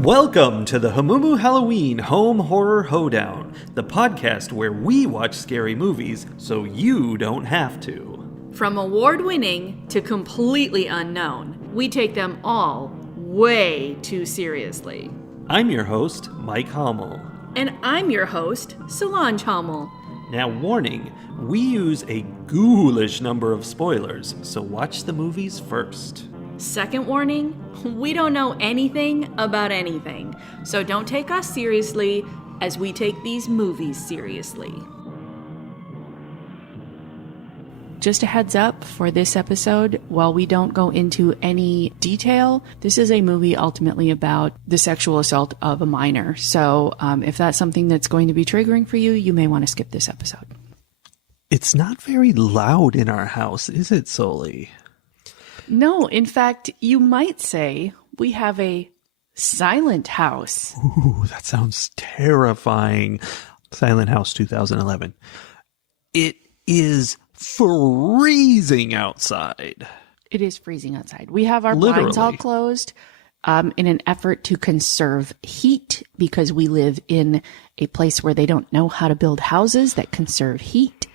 Welcome to the Hamumu Halloween Home Horror Hoedown, the podcast where we watch scary movies so you don't have to. From award-winning to completely unknown, we take them all way too seriously. I'm your host, Mike Hommel. And I'm your host, Solange Hommel. Now, warning, we use a ghoulish number of spoilers, so watch the movies first. Second warning, we don't know anything about anything, so don't take us seriously as we take these movies seriously. Just a heads up for this episode, while we don't go into any detail, this is a movie ultimately about the sexual assault of a minor. So if that's something that's going to be triggering for you, you may want to skip this episode. It's not very loud in our house, is it, Soli? No, in fact, you might say we have a silent house. Ooh, that sounds terrifying. Silent House 2011. It is freezing outside. It is freezing outside. We have our blinds all closed in an effort to conserve heat because we live in a place where they don't know how to build houses that conserve heat.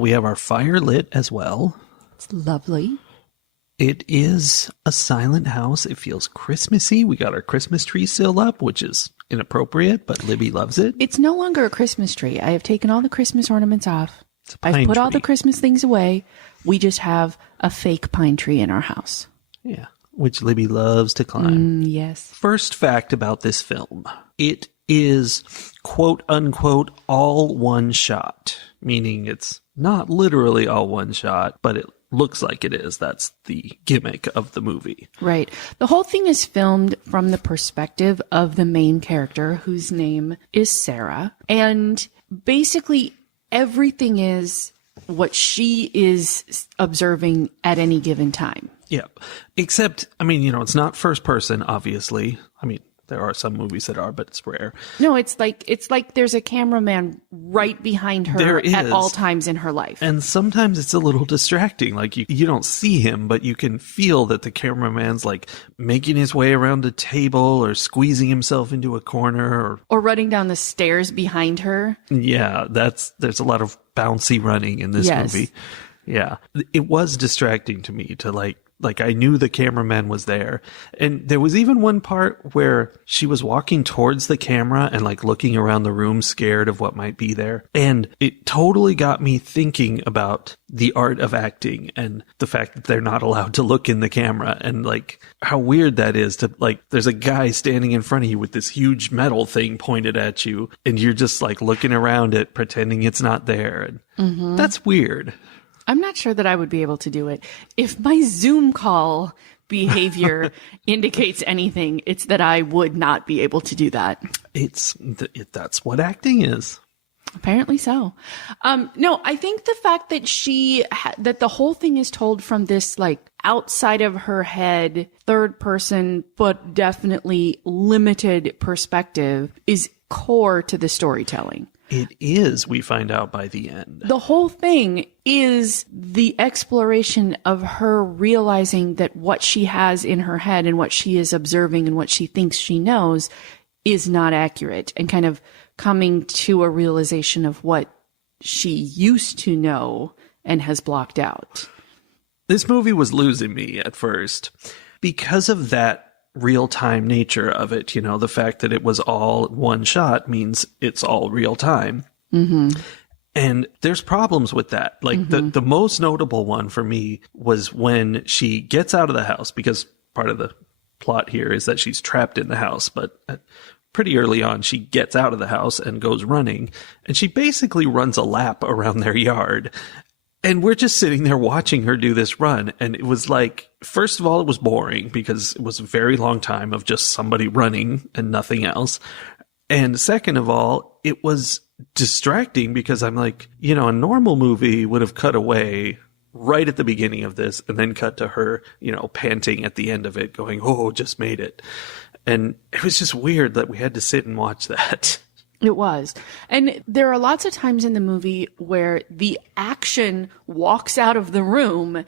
We have our fire lit as well. It's lovely. It is a silent house. It feels Christmassy. We got our Christmas tree still up, which is inappropriate, but Libby loves it. It's no longer a Christmas tree. I have taken all the Christmas ornaments off. I've put all the Christmas things away. We just have a fake pine tree in our house. Yeah, which Libby loves to climb. Yes. First fact about this film. It is, quote unquote, all one shot, meaning it's not literally all one shot, but it looks like it is. That's the gimmick of the movie. Right. The whole thing is filmed from the perspective of the main character, whose name is Sarah. And basically everything is what she is observing at any given time. Yeah. Except, I mean, it's not first person, obviously. I mean, there are some movies that are, but it's rare. No, it's like there's a cameraman right behind her at all times in her life. And sometimes it's a little distracting. Like you don't see him, but you can feel that the cameraman's like making his way around a table or squeezing himself into a corner or running down the stairs behind her. Yeah, there's a lot of bouncy running in this movie. Yeah. It was distracting to me to like I knew the cameraman was there. And there was even one part where she was walking towards the camera and like looking around the room scared of what might be there. And it totally got me thinking about the art of acting and the fact that they're not allowed to look in the camera and like how weird that is to like, there's a guy standing in front of you with this huge metal thing pointed at you and you're just like looking around it, pretending it's not there. And that's weird. I'm not sure that I would be able to do it. If my Zoom call behavior indicates anything, it's that I would not be able to do that. That's what acting is. Apparently so. No, I think the fact that that the whole thing is told from this like outside of her head, third person, but definitely limited perspective is core to the storytelling. It is, we find out by the end. The whole thing is the exploration of her realizing that what she has in her head and what she is observing and what she thinks she knows is not accurate and kind of coming to a realization of what she used to know and has blocked out. This movie was losing me at first because of that real-time nature of it. The fact that it was all one shot means it's all real time. Mm-hmm. And there's problems with that. Like the most notable one for me was when she gets out of the house, because part of the plot here is that she's trapped in the house, but pretty early on she gets out of the house and goes running, and she basically runs a lap around their yard. And we're just sitting there watching her do this run. And it was like, first of all, it was boring because it was a very long time of just somebody running and nothing else. And second of all, it was distracting because I'm like, a normal movie would have cut away right at the beginning of this and then cut to her, panting at the end of it going, oh, just made it. And it was just weird that we had to sit and watch that. It was. And there are lots of times in the movie where the action walks out of the room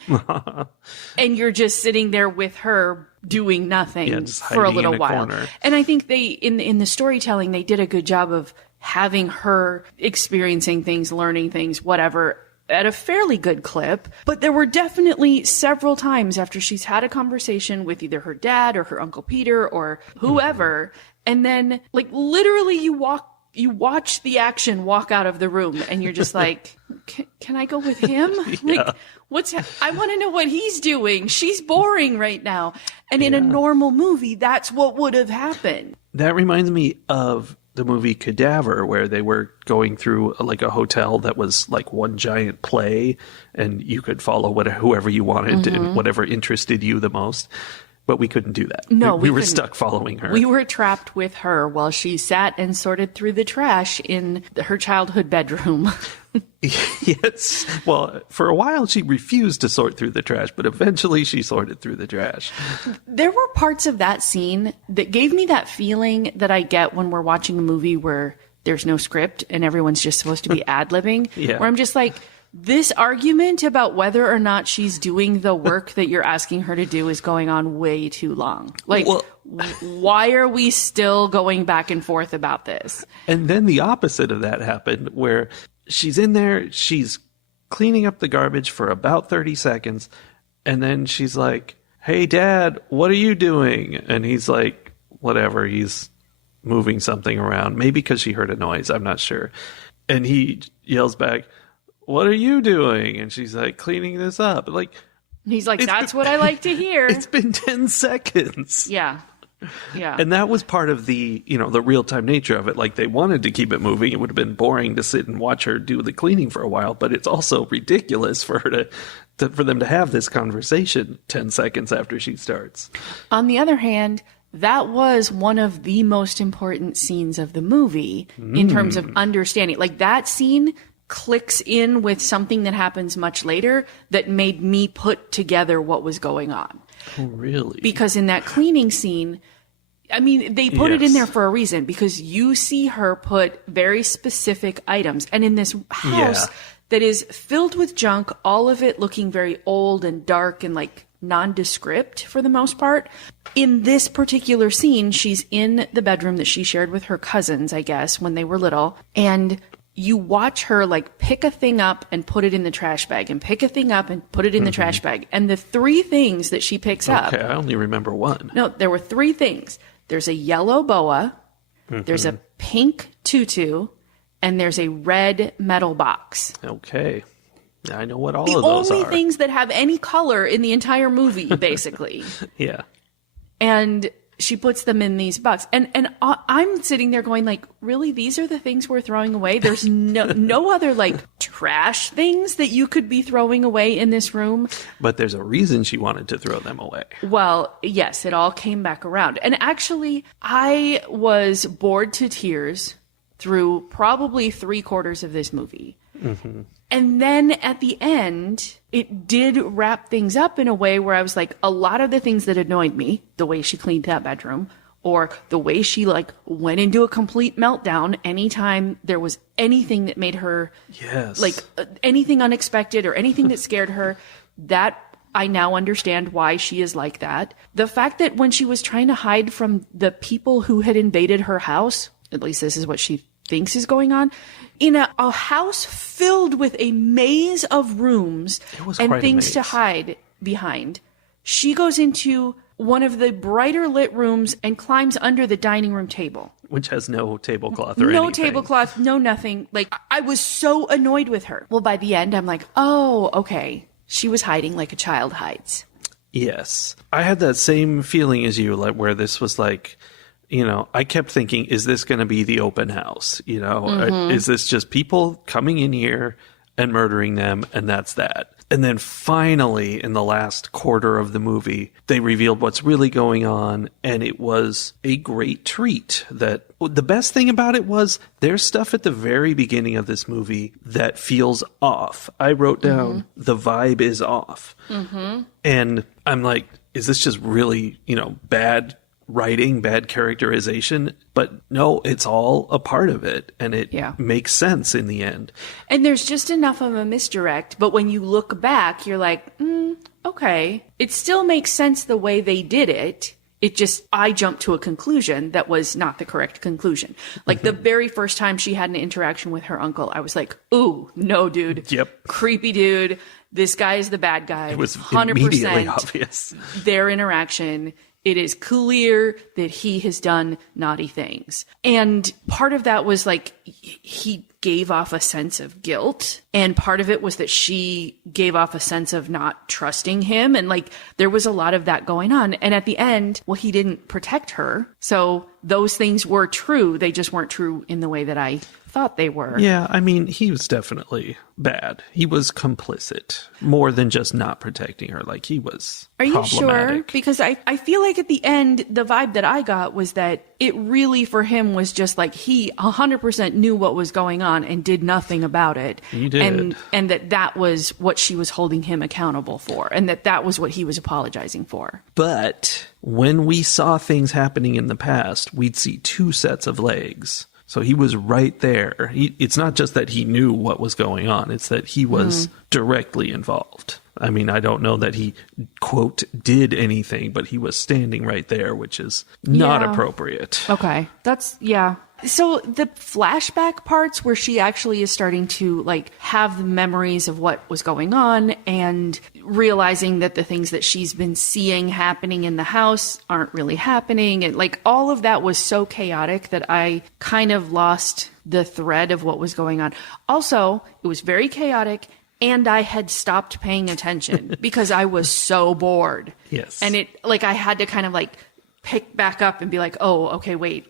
and you're just sitting there with her doing nothing for a little while. Corner. And I think they, in the storytelling, they did a good job of having her experiencing things, learning things, whatever, at a fairly good clip. But there were definitely several times after she's had a conversation with either her dad or her Uncle Peter or whoever, and then like literally you watch the action walk out of the room and you're just like, can I go with him? Yeah. Like, I want to know what he's doing. She's boring right now. And in a normal movie, that's what would have happened. That reminds me of the movie Cadaver, where they were going through like a hotel that was like one giant play and you could follow whoever you wanted and whatever interested you the most. But we couldn't do that. No, we were stuck following her. We were trapped with her while she sat and sorted through the trash in her childhood bedroom. Yes. Well, for a while she refused to sort through the trash, but eventually she sorted through the trash. There were parts of that scene that gave me that feeling that I get when we're watching a movie where there's no script and everyone's just supposed to be ad-libbing. Yeah. Where I'm just like, this argument about whether or not she's doing the work that you're asking her to do is going on way too long. Like, why are we still going back and forth about this? And then the opposite of that happened, where she's in there, she's cleaning up the garbage for about 30 seconds, and then she's like, hey, Dad, what are you doing? And he's like, whatever, he's moving something around. Maybe because she heard a noise, I'm not sure. And he yells back, what are you doing? And she's like, cleaning this up. Like, he's like, that's what I like to hear. It's been 10 seconds. Yeah. Yeah. And that was part of the, the real-time nature of it. Like, they wanted to keep it moving. It would have been boring to sit and watch her do the cleaning for a while, but it's also ridiculous for her for them to have this conversation 10 seconds after she starts. On the other hand, that was one of the most important scenes of the movie in terms of understanding. Like, that scene clicks in with something that happens much later that made me put together what was going on. Oh, really? Because in that cleaning scene, I mean, they put it in there for a reason, because you see her put very specific items. And in this house that is filled with junk, all of it looking very old and dark and like nondescript for the most part. In this particular scene, she's in the bedroom that she shared with her cousins, I guess, when they were little. And you watch her like pick a thing up and put it in the trash bag and pick a thing up and put it in the trash bag. And the three things that she picks up. Okay, I only remember one. No, there were three things. There's a yellow boa, there's a pink tutu, and there's a red metal box. Okay. I know what all of those The are. only things that have any color in the entire movie, basically. Yeah. And she puts them in these boxes. And I'm sitting there going like, really? These are the things we're throwing away? There's no other like trash things that you could be throwing away in this room? But there's a reason she wanted to throw them away. Well, yes, it all came back around. And actually, I was bored to tears through probably 3/4 of this movie. Mm-hmm. And then at the end, it did wrap things up in a way where I was like, a lot of the things that annoyed me, the way she cleaned that bedroom, or the way she like went into a complete meltdown anytime there was anything that made her like anything unexpected or anything that scared her, that I now understand why she is like that. The fact that when she was trying to hide from the people who had invaded her house, at least this is what she thinks is going on, in a house filled with a maze of rooms and things to hide behind, she goes into one of the brighter lit rooms and climbs under the dining room table. Which has no tablecloth or anything. No tablecloth, no nothing. Like, I was so annoyed with her. Well, by the end, I'm like, oh, okay. She was hiding like a child hides. Yes. I had that same feeling as you, like where this was like, I kept thinking, is this going to be the open house? Is this just people coming in here and murdering them, and that's that? And then finally, in the last quarter of the movie, they revealed what's really going on, and it was a great treat. That the best thing about it was there's stuff at the very beginning of this movie that feels off. I wrote down, the vibe is off. And I'm like, is this just really, bad writing, bad characterization, but no, it's all a part of it, and it makes sense in the end. And there's just enough of a misdirect, but when you look back, you're like, okay, it still makes sense the way they did it. It just, I jumped to a conclusion that was not the correct conclusion. Like the very first time she had an interaction with her uncle, I was like, ooh, no, dude. Yep. Creepy dude. This guy is the bad guy. It was 100% immediately obvious. Their interaction, it is clear that he has done naughty things. And part of that was like, he gave off a sense of guilt. And part of it was that she gave off a sense of not trusting him. And like, there was a lot of that going on. And at the end, well, he didn't protect her. So those things were true. They just weren't true in the way that I thought they were. Yeah, I mean, he was definitely bad. He was complicit more than just not protecting her. Like, he was Are you problematic. sure? Because I feel like at the end, the vibe that I got was that it really for him was just like he 100% knew what was going on and did nothing about it. He did. And that was what she was holding him accountable for, and that was what he was apologizing for. But when we saw things happening in the past, we'd see two sets of legs. So he was right there. It's not just that he knew what was going on. It's that he was directly involved. I mean, I don't know that he, quote, did anything, but he was standing right there, which is not appropriate. Okay. So the flashback parts where she actually is starting to like have the memories of what was going on and realizing that the things that she's been seeing happening in the house aren't really happening. And like all of that was so chaotic that I kind of lost the thread of what was going on. Also, it was very chaotic. And I had stopped paying attention because I was so bored. Yes. And I had to kind of like pick back up and be like, oh, okay, wait,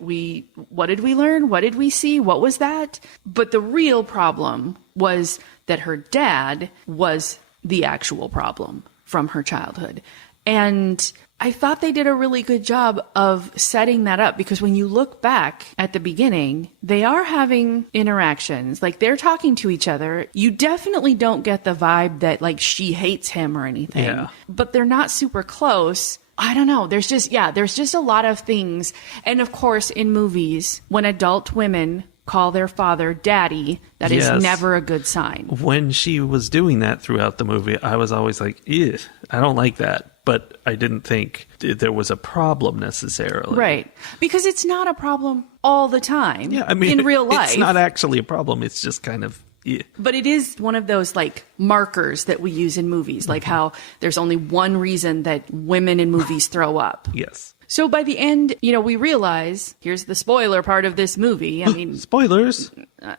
what did we learn? What did we see? What was that? But the real problem was that her dad was the actual problem from her childhood. And I thought they did a really good job of setting that up because when you look back at the beginning, they are having interactions. Like they're talking to each other. You definitely don't get the vibe that like she hates him or anything, but they're not super close. I don't know. There's just a lot of things. And of course, in movies, when adult women call their father daddy, that is never a good sign. When she was doing that throughout the movie, I was always like, ew, I don't like that. But I didn't think there was a problem necessarily. Right. Because it's not a problem all the time. Yeah, I mean, in real life. It's not actually a problem. It's just kind of... Yeah. But it is one of those like markers that we use in movies, like how there's only one reason that women in movies throw up. Yes. So by the end, we realize, here's the spoiler part of this movie. I mean, spoilers.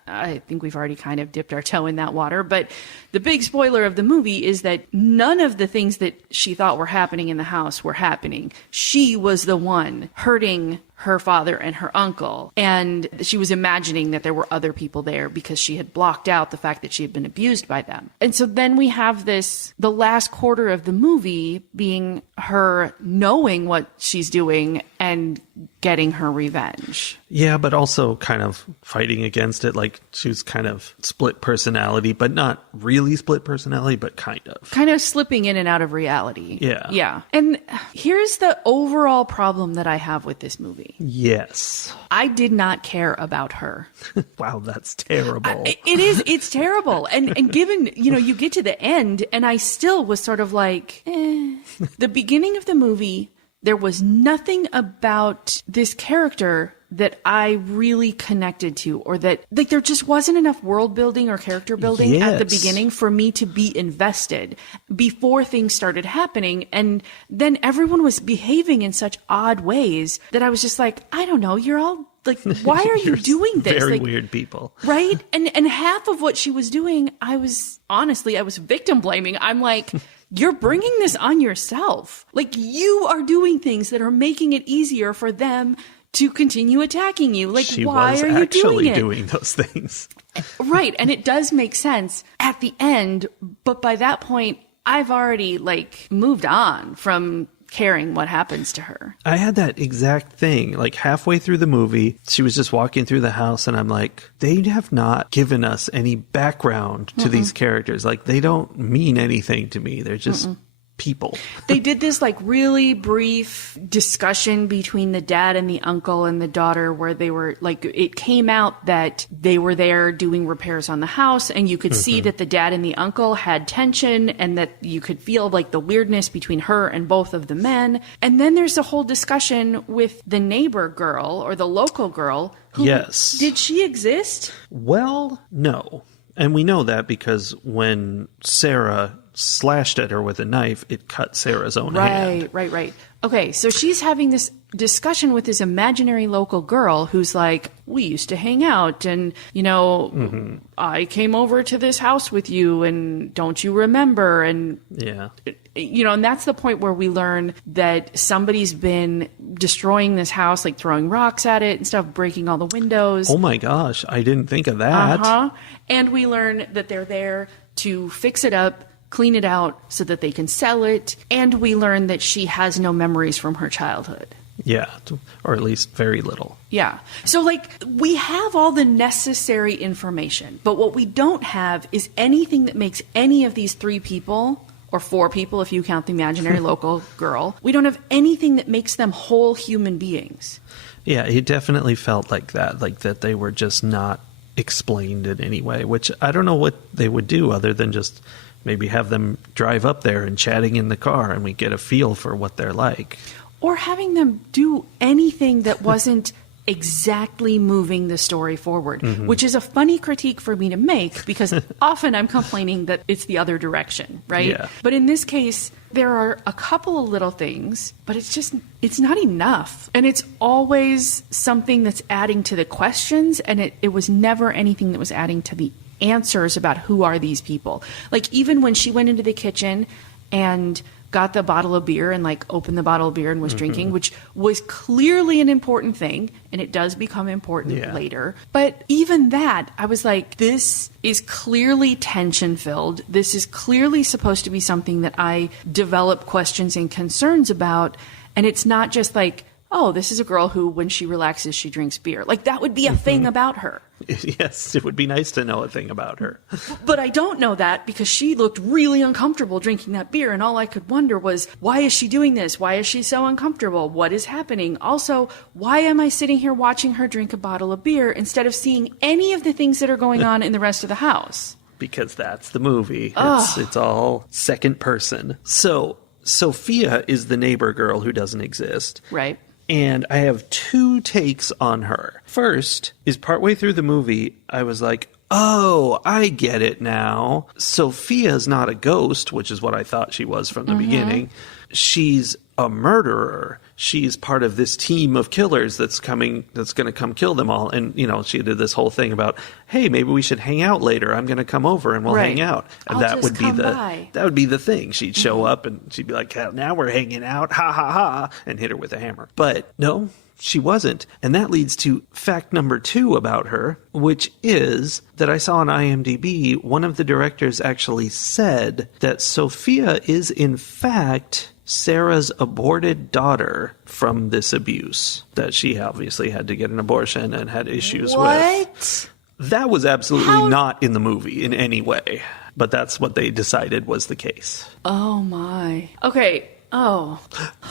I think we've already kind of dipped our toe in that water, but the big spoiler of the movie is that none of the things that she thought were happening in the house were happening. She was the one hurting her father and her uncle, and she was imagining that there were other people there because she had blocked out the fact that she had been abused by them. And so then we have the last quarter of the movie being her knowing what she's doing and getting her revenge. Yeah, but also kind of fighting against it. Like she was kind of split personality, but not really split personality, but kind of. Kind of slipping in and out of reality. Yeah. Yeah. And here's the overall problem that I have with this movie. Yes. I did not care about her. Wow, that's terrible. It's terrible. And given, you get to the end and I still was sort of like, The beginning of the movie, there was nothing about this character that I really connected to, or that like there just wasn't enough world building or character building at the beginning for me to be invested before things started happening. And then everyone was behaving in such odd ways that I was just like, I don't know, you're all like, why are you doing this? Very like, weird people. Right? And half of what she was doing, I was victim blaming. I'm like, you're bringing this on yourself. Like you are doing things that are making it easier for them to continue attacking you. Like, why are you doing it? She was actually doing those things. Right. And it does make sense at the end. But by that point, I've already like moved on from caring what happens to her. I had that exact thing. Like halfway through the movie, she was just walking through the house and I'm like, they have not given us any background to these characters. Like they don't mean anything to me. They're just people. They did this like really brief discussion between the dad and the uncle and the daughter where they were like, it came out that they were there doing repairs on the house, and you could see that the dad and the uncle had tension, and that you could feel like the weirdness between her and both of the men. And then there's a whole discussion with the neighbor girl or the local girl. Yes. Did she exist? Well, no. And we know that because when Sarah slashed at her with a knife, it cut Sarah's own hand. Right. Okay, so she's having this discussion with this imaginary local girl who's like, we used to hang out, and, you know, I came over to this house with you, and don't you remember? And, you know, and that's the point where we learn that somebody's been destroying this house, like throwing rocks at it and stuff, breaking all the windows. Oh my gosh, I didn't think of that. And we learn that they're there to fix it up, clean it out so that they can sell it. And we learn that she has no memories from her childhood. Yeah, or at least very little. Yeah. So, like, we have all the necessary information, but what we don't have is anything that makes any of these three people, or four people if you count the imaginary local girl, we don't have anything that makes them whole human beings. Yeah, it definitely felt like that they were just not explained in any way, which I don't know what they would do other than just maybe have them drive up there and chatting in the car and we get a feel for what they're like. Or having them do anything that wasn't exactly moving the story forward, which is a funny critique for me to make because often I'm complaining that it's the other direction, right? Yeah. But in this case, there are a couple of little things, but it's not enough. And it's always something that's adding to the questions, and it was never anything that was adding to the answers about who are these people. Like, even when she went into the kitchen and got the bottle of beer and like opened the bottle of beer and was drinking, which was clearly an important thing, and it does become important later. But even that, I was like, this is clearly tension filled. This is clearly supposed to be something that I develop questions and concerns about. And it's not just like, oh, this is a girl who, when she relaxes, she drinks beer. Like, that would be a thing about her. Yes, it would be nice to know a thing about her. But I don't know that because she looked really uncomfortable drinking that beer. And all I could wonder was, why is she doing this? Why is she so uncomfortable? What is happening? Also, why am I sitting here watching her drink a bottle of beer instead of seeing any of the things that are going on in the rest of the house? Because that's the movie. It's all second person. So Sophia is the neighbor girl who doesn't exist. Right. And I have two takes on her. First is partway through the movie, I was like, oh, I get it now. Sophia's not a ghost, which is what I thought she was from the beginning. She's a murderer. She's part of this team of killers that's going to come kill them all. And, you know, she did this whole thing about, hey, maybe we should hang out later. I'm going to come over and we'll hang out. And that would be the thing. She'd show up and she'd be like, now we're hanging out. Ha ha ha. And hit her with a hammer. But no, she wasn't. And that leads to fact number 2 about her, which is that I saw on IMDb, one of the directors actually said that Sophia is in fact Sarah's aborted daughter from this abuse, that she obviously had to get an abortion and had issues with. That was absolutely not in the movie in any way, but that's what they decided was the case. Oh my. Okay. Oh.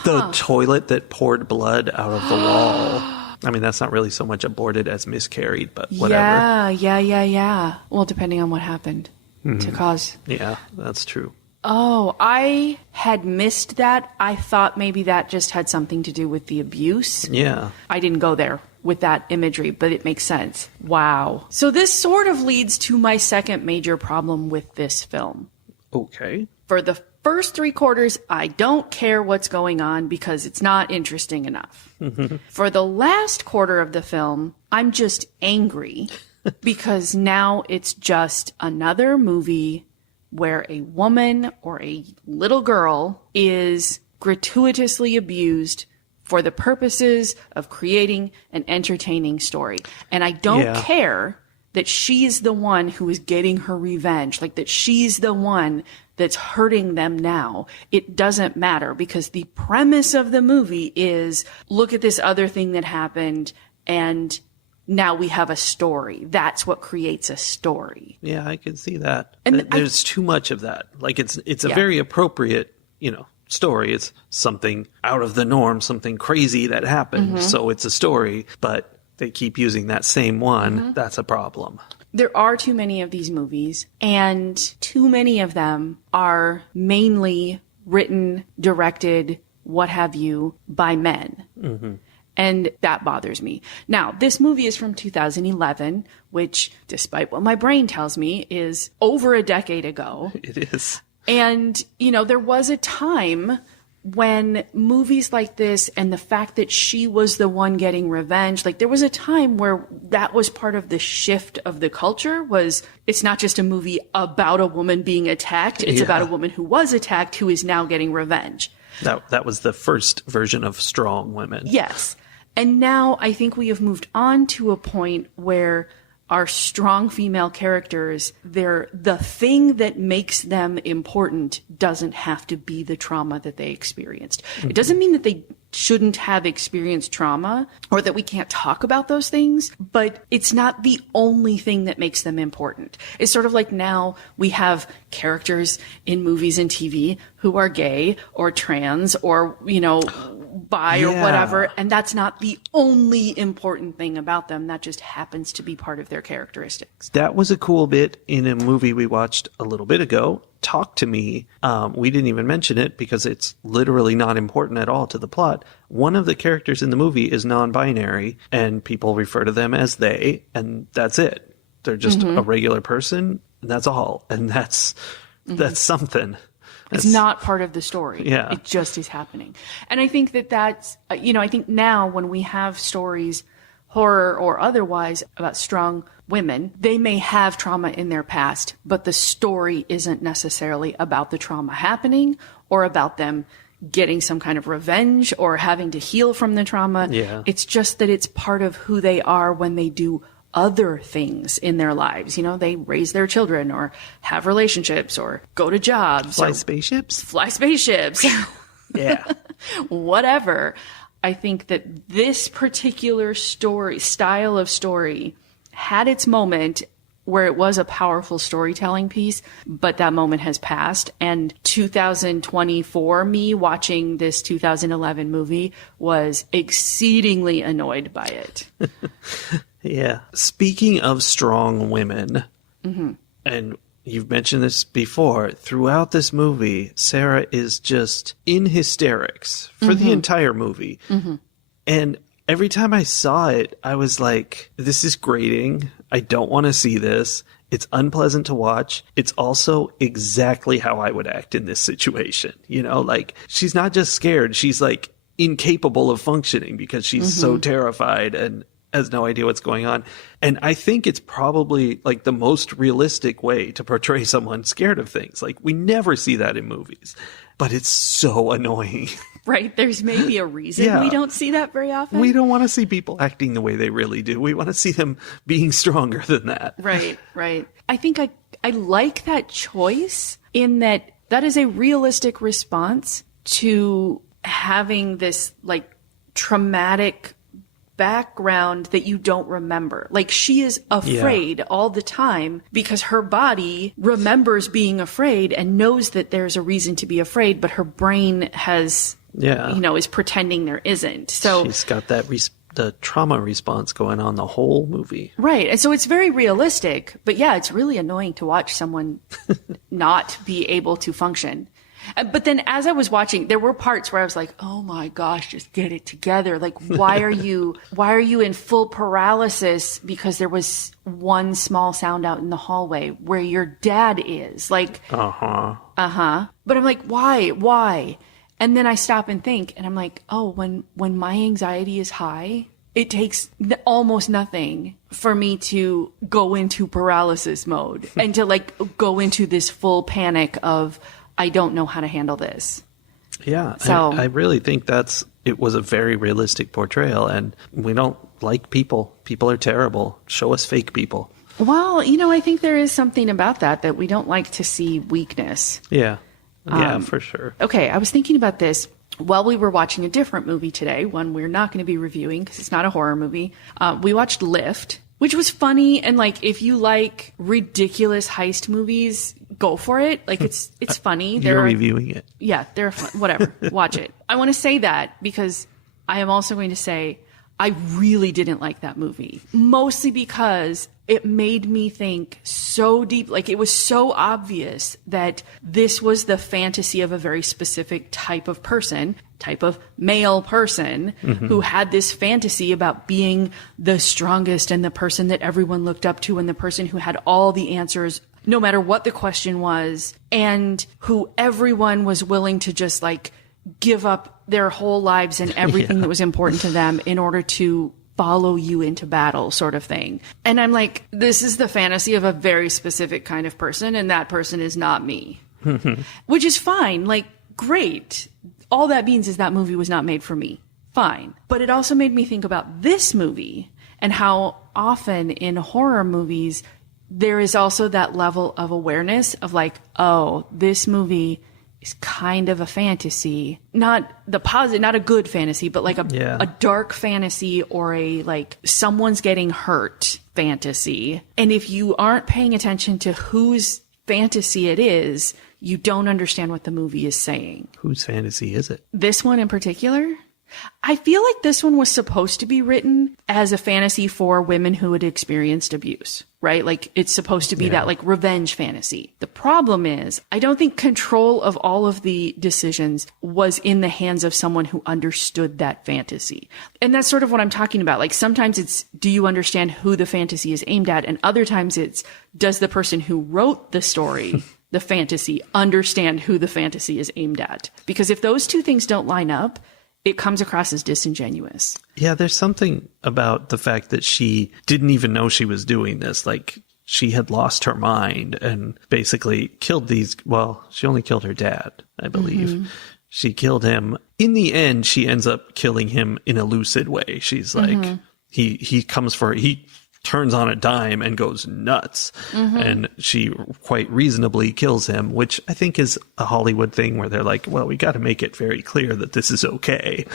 The toilet that poured blood out of the wall. I mean, that's not really so much aborted as miscarried, but whatever. Yeah. Well, depending on what happened to cause. Yeah, that's true. Oh, I had missed that. I thought maybe that just had something to do with the abuse. Yeah. I didn't go there with that imagery, but it makes sense. Wow. So this sort of leads to my second major problem with this film. Okay. For the first 3/4, I don't care what's going on because it's not interesting enough. For the last quarter of the film, I'm just angry because now it's just another movie where a woman or a little girl is gratuitously abused for the purposes of creating an entertaining story. And I don't care that she's the one who is getting her revenge, like that she's the one that's hurting them now. It doesn't matter because the premise of the movie is, look at this other thing that happened and now we have a story. That's what creates a story. Yeah, I can see that. And there's too much of that. Like it's a very appropriate, story. It's something out of the norm, something crazy that happened. So it's a story, but they keep using that same one. That's a problem. There are too many of these movies, and too many of them are mainly written, directed, what have you, by men. And that bothers me. Now, this movie is from 2011, which, despite what my brain tells me, is over a decade ago. It is. And, there was a time when movies like this and the fact that she was the one getting revenge, like there was a time where that was part of the shift of the culture. Was it's not just a movie about a woman being attacked. It's about a woman who was attacked who is now getting revenge. That was the first version of strong women. Yes. And now I think we have moved on to a point where our strong female characters, the thing that makes them important doesn't have to be the trauma that they experienced. It doesn't mean that they shouldn't have experienced trauma or that we can't talk about those things, but it's not the only thing that makes them important. It's sort of like now we have characters in movies and TV who are gay or trans or, bi or whatever, and that's not the only important thing about them. That just happens to be part of their characteristics. That was a cool bit in a movie we watched a little bit ago, Talk to Me. We didn't even mention it because it's literally not important at all to the plot. One of the characters in the movie is non-binary, and people refer to them as they, and that's it. They're just a regular person, and that's all. And that's something. It's not part of the story. Yeah. It just is happening. And I think that's, I think now when we have stories, horror or otherwise, about strong women, they may have trauma in their past, but the story isn't necessarily about the trauma happening or about them getting some kind of revenge or having to heal from the trauma. Yeah. It's just that it's part of who they are when they do other things in their lives. They raise their children or have relationships or go to jobs. Fly spaceships. Yeah. Whatever. I think that this particular style of story had its moment where it was a powerful storytelling piece, but that moment has passed. And 2024 me watching this 2011 movie was exceedingly annoyed by it. Yeah. Speaking of strong women, and you've mentioned this before, throughout this movie, Sarah is just in hysterics for the entire movie. And every time I saw it, I was like, this is grating. I don't want to see this. It's unpleasant to watch. It's also exactly how I would act in this situation. She's not just scared. She's like incapable of functioning because she's so terrified and has no idea what's going on. And I think it's probably like the most realistic way to portray someone scared of things. Like we never see that in movies, but it's so annoying. Right. There's maybe a reason we don't see that very often. We don't want to see people acting the way they really do. We want to see them being stronger than that. Right. I think I like that choice in that is a realistic response to having this like traumatic background that you don't remember. Like she is afraid all the time because her body remembers being afraid and knows that there's a reason to be afraid, but her brain has, is pretending there isn't. So she's got that the trauma response going on the whole movie. Right. And so it's very realistic, but it's really annoying to watch someone not be able to function. But then as I was watching, there were parts where I was like, oh my gosh, just get it together. Like, why are you in full paralysis because there was one small sound out in the hallway where your dad is? Like, But I'm like, why? And then I stop and think and I'm like, oh, when my anxiety is high, it takes almost nothing for me to go into paralysis mode and to like go into this full panic of, I don't know how to handle this. Yeah. So I really think it was a very realistic portrayal, and we don't like people. People are terrible. Show us fake people. Well, I think there is something about that we don't like to see weakness. Yeah. Yeah, for sure. Okay. I was thinking about this while we were watching a different movie today, one we're not going to be reviewing because it's not a horror movie. We watched Lift, which was funny. And like, if you like ridiculous heist movies, go for it. Like, it's funny. You're reviewing it. Yeah, they're fun. Whatever. Watch it. I want to say that because I am also going to say I really didn't like that movie. Mostly because it made me think so deep. Like, it was so obvious that this was the fantasy of a very specific type of person, type of male person who had this fantasy about being the strongest and the person that everyone looked up to and the person who had all the answers no matter what the question was, and who everyone was willing to just like give up their whole lives and everything that was important to them in order to follow you into battle, sort of thing. And I'm like, this is the fantasy of a very specific kind of person, and that person is not me. Which is fine. Like, great. All that means is that movie was not made for me. Fine. But it also made me think about this movie and how often in horror movies there is also that level of awareness of like, oh, this movie is kind of a fantasy, not the positive, not a good fantasy, but like a dark fantasy or a like someone's getting hurt fantasy. And if you aren't paying attention to whose fantasy it is, you don't understand what the movie is saying. Whose fantasy is it? This one in particular? I feel like this one was supposed to be written as a fantasy for women who had experienced abuse, right? Like, it's supposed to be that like revenge fantasy. The problem is, I don't think control of all of the decisions was in the hands of someone who understood that fantasy. And that's sort of what I'm talking about. Like, sometimes it's, do you understand who the fantasy is aimed at? And other times it's, does the person who wrote the story the fantasy understand who the fantasy is aimed at? Because if those two things don't line up, it comes across as disingenuous. Yeah, there's something about the fact that she didn't even know she was doing this. Like, she had lost her mind and basically killed these. Well, she only killed her dad, I believe. She killed him. In the end, she ends up killing him in a lucid way. She's like, he comes for, he turns on a dime and goes nuts. And she quite reasonably kills him, which I think is a Hollywood thing where they're like, well, we got to make it very clear that this is okay.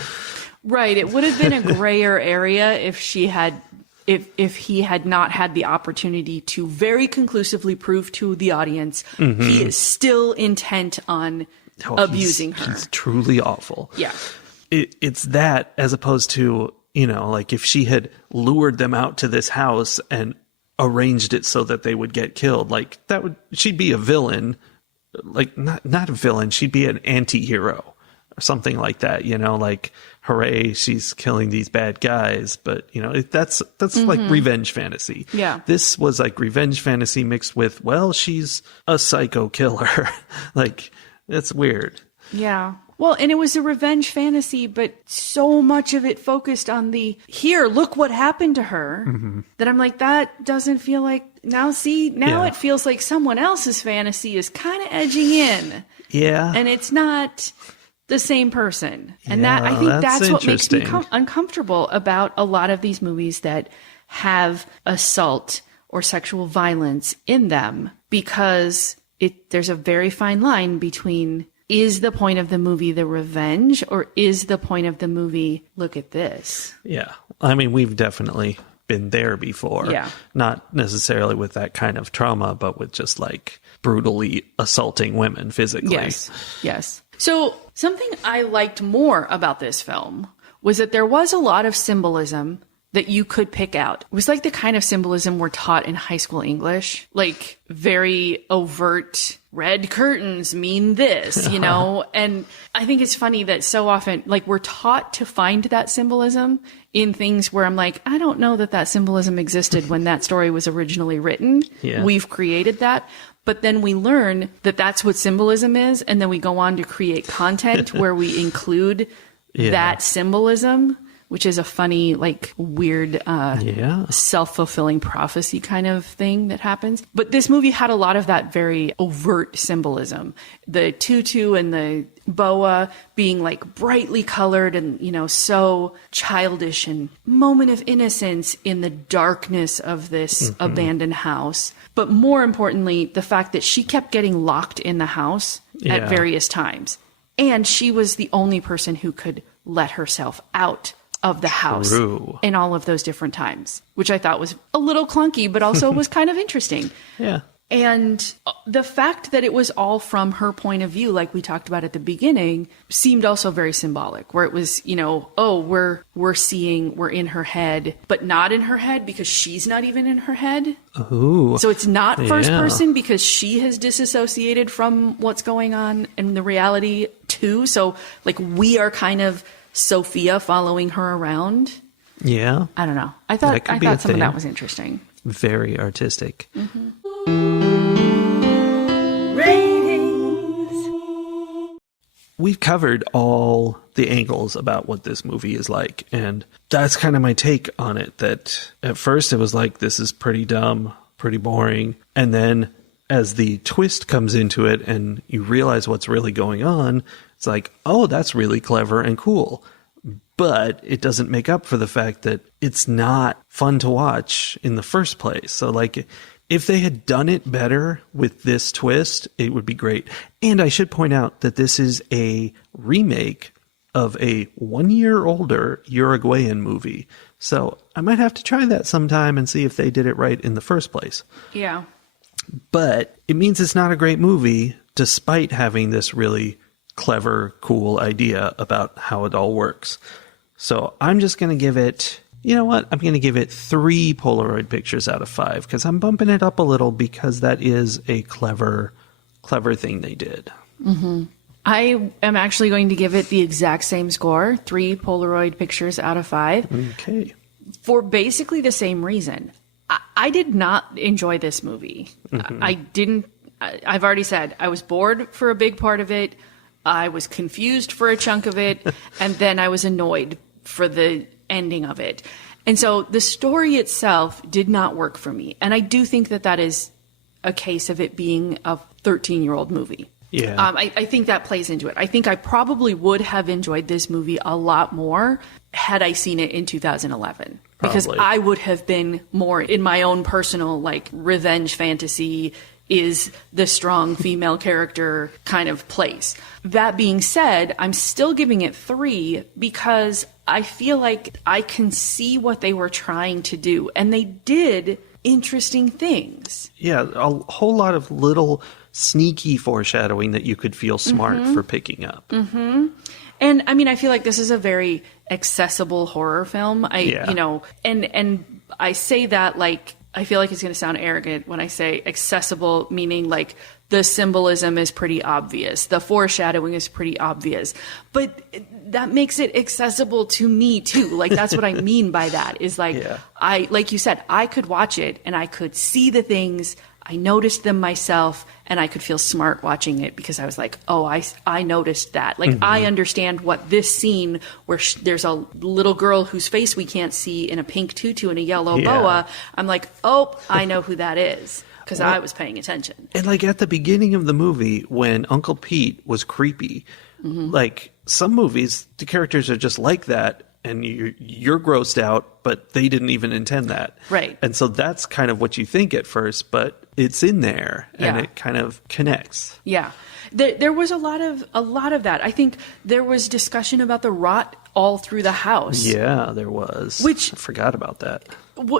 Right. It would have been a grayer area if she had, if he had not had the opportunity to very conclusively prove to the audience he is still intent on abusing her. He's truly awful. Yeah. It's that as opposed to, you know, like if she had lured them out to this house and arranged it so that they would get killed, like that would, she'd be a villain, like not a villain, she'd be an anti-hero or something like that, you know, like, hooray, she's killing these bad guys. But, you know, that's like revenge fantasy. Yeah. This was like revenge fantasy mixed with, well, she's a psycho killer. Like, it's weird. Yeah. Well, and it was a revenge fantasy, but so much of it focused on the, here, look what happened to her, that I'm like, that doesn't feel like, now it feels like someone else's fantasy is kind of edging in. Yeah. And it's not the same person. And that, I think that's what makes me uncomfortable about a lot of these movies that have assault or sexual violence in them, because there's a very fine line between, is the point of the movie the revenge, or is the point of the movie, look at this? Yeah. I mean, we've definitely been there before. Yeah. Not necessarily with that kind of trauma, but with just like brutally assaulting women physically. Yes. So something I liked more about this film was that there was a lot of symbolism that you could pick out. It was like the kind of symbolism we're taught in high school English, like very overt, red curtains mean this, you know? And I think it's funny that so often, like, we're taught to find that symbolism in things where I'm like, I don't know that symbolism existed when that story was originally written. Yeah. We've created that. But then we learn that that's what symbolism is. And then we go on to create content where we include that symbolism, which is a funny, like, weird, self-fulfilling prophecy kind of thing that happens. But this movie had a lot of that very overt symbolism. The tutu and the boa being, like, brightly colored and, you know, so childish, and moment of innocence in the darkness of this abandoned house. But more importantly, the fact that she kept getting locked in the house at various times. And she was the only person who could let herself out of the house True. in all of those different times, which I thought was a little clunky, but also was kind of interesting. Yeah. And the fact that it was all from her point of view, like we talked about at the beginning, seemed also very symbolic, where it was, you know, oh, we're in her head, but not in her head because she's not even in her head. Ooh. So it's not first person because she has disassociated from what's going on in the reality too. So like we are kind of Sophia following her around. Yeah. I don't know. I thought some of that was interesting. Very artistic. Mm-hmm. Ratings. We've covered all the angles about what this movie is like, and that's kind of my take on it, that at first it was like, this is pretty dumb, pretty boring, and then as the twist comes into it and you realize what's really going on, it's like, oh, that's really clever and cool. But it doesn't make up for the fact that it's not fun to watch in the first place. So like, if they had done it better with this twist, it would be great. And I should point out that this is a remake of a 1 year older Uruguayan movie. So I might have to try that sometime and see if they did it right in the first place. Yeah. But it means it's not a great movie, despite having this really clever, cool idea about how it all works. So I'm just going to give it, you know what? I'm going to give it 3 Polaroid pictures out of 5 because I'm bumping it up a little because that is a clever thing they did. Mm-hmm. I am actually going to give it the exact same score, 3 Polaroid pictures out of 5. Okay. For basically the same reason. I did not enjoy this movie. Mm-hmm. I've already said, I was bored for a big part of it. I was confused for a chunk of it. And then I was annoyed for the ending of it. And so the story itself did not work for me. And I do think that that is a case of it being a 13-year-old movie. Yeah. I think that plays into it. I think I probably would have enjoyed this movie a lot more had I seen it in 2011. Because I would have been more in my own personal, like, revenge fantasy is the strong female character kind of place. That being said, I'm still giving it 3 because I feel like I can see what they were trying to do. And they did interesting things. Yeah, a whole lot of little sneaky foreshadowing that you could feel smart for picking up. Mm-hmm. And I mean, I feel like this is a very accessible horror film. You know, and I say that like, I feel like it's going to sound arrogant when I say accessible, meaning like the symbolism is pretty obvious. The foreshadowing is pretty obvious, but that makes it accessible to me too. Like that's what I mean by that is like, like you said, I could watch it and I could see the things. I noticed them myself and I could feel smart watching it because I was like, oh, I noticed that. Like, I understand what this scene where there's a little girl whose face we can't see in a pink tutu and a yellow boa. I'm like, oh, I know who that is because I was paying attention. And like at the beginning of the movie when Uncle Pete was creepy, like some movies, the characters are just like that. And you're grossed out, but they didn't even intend that. Right. And so that's kind of what you think at first, but it's in there and it kind of connects. Yeah. There was a lot of that. I think there was discussion about the rot all through the house. Yeah, there was. Which I forgot about that.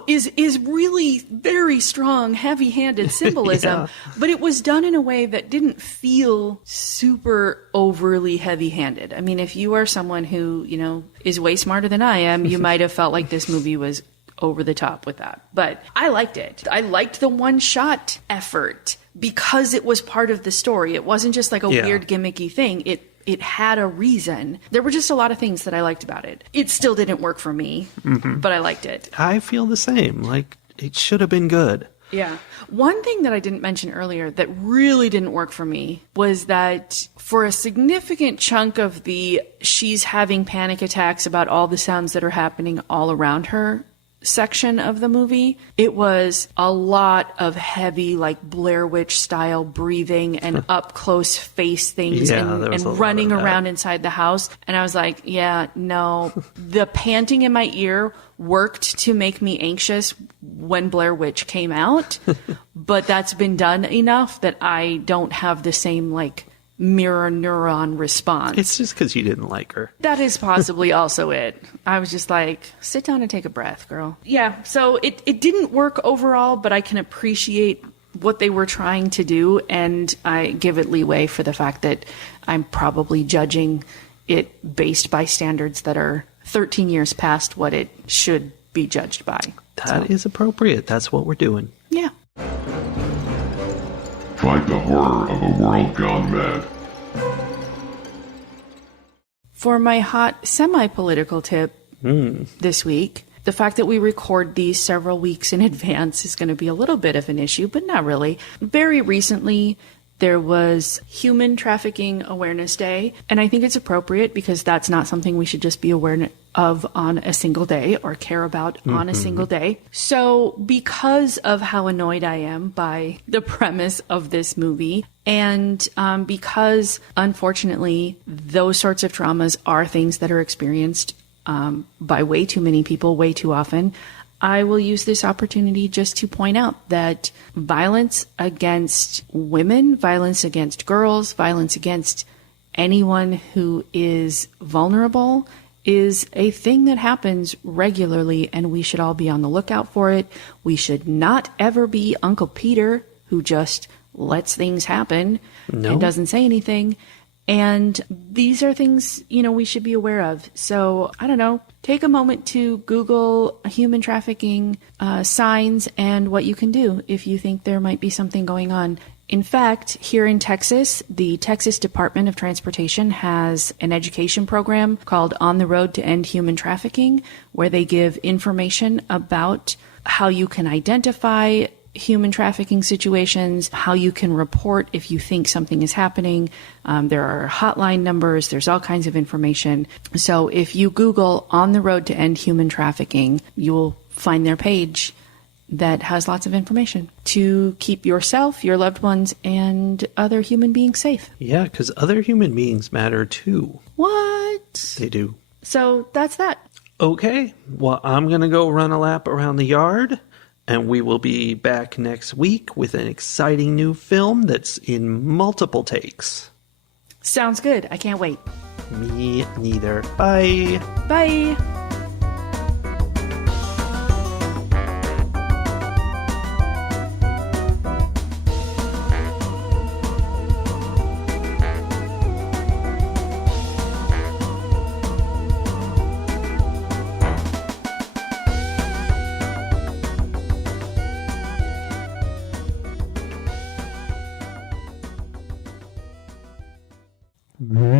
Is really very strong, heavy-handed symbolism, but it was done in a way that didn't feel super overly heavy-handed. I mean, if you are someone who, you know, is way smarter than I am, you might have felt like this movie was over the top with that. But I liked it. I liked the one-shot effort because it was part of the story. It wasn't just like a weird gimmicky thing. It had a reason. There were just a lot of things that I liked about it. It still didn't work for me, but I liked it. I feel the same. Like, it should have been good. Yeah. One thing that I didn't mention earlier that really didn't work for me was that for a significant chunk of she's having panic attacks about all the sounds that are happening all around her section of the movie, it was a lot of heavy, like Blair Witch style breathing and up close face things and running around inside the house. And I was like, yeah, no, the panting in my ear worked to make me anxious when Blair Witch came out, but that's been done enough that I don't have the same like mirror neuron response. It's just because you didn't like her. That is possibly also it. I was just like, sit down and take a breath, girl. Yeah, so it didn't work overall, but I can appreciate what they were trying to do, and I give it leeway for the fact that I'm probably judging it based by standards that are 13 years past what it should be judged by. That is appropriate. That's what we're doing. Yeah. Fight the horror of a world gone mad. For my hot semi-political tip this week, the fact that we record these several weeks in advance is going to be a little bit of an issue, but not really. Very recently, there was Human Trafficking Awareness Day, and I think it's appropriate because that's not something we should just be aware of on a single day or care about on a single day. So because of how annoyed I am by the premise of this movie, and because unfortunately those sorts of traumas are things that are experienced by way too many people way too often, I will use this opportunity just to point out that violence against women, violence against girls, violence against anyone who is vulnerable is a thing that happens regularly, and we should all be on the lookout for it. We should not ever be Uncle Peter, who just lets things happen and doesn't say anything. And these are things, we should be aware of. So, I don't know, take a moment to Google human trafficking signs and what you can do if you think there might be something going on. In fact, here in Texas, the Texas Department of Transportation has an education program called On the Road to End Human Trafficking, where they give information about how you can identify human trafficking situations, how you can report if you think something is happening. There are hotline numbers. There's all kinds of information. So if you Google On the Road to End Human Trafficking, you will find their page that has lots of information to keep yourself, your loved ones, and other human beings safe. Yeah, because other human beings matter too. What? They do. So that's that. Okay, well, I'm going to go run a lap around the yard, and we will be back next week with an exciting new film that's in multiple takes. Sounds good. I can't wait. Me neither. Bye. Bye. Mm-hmm.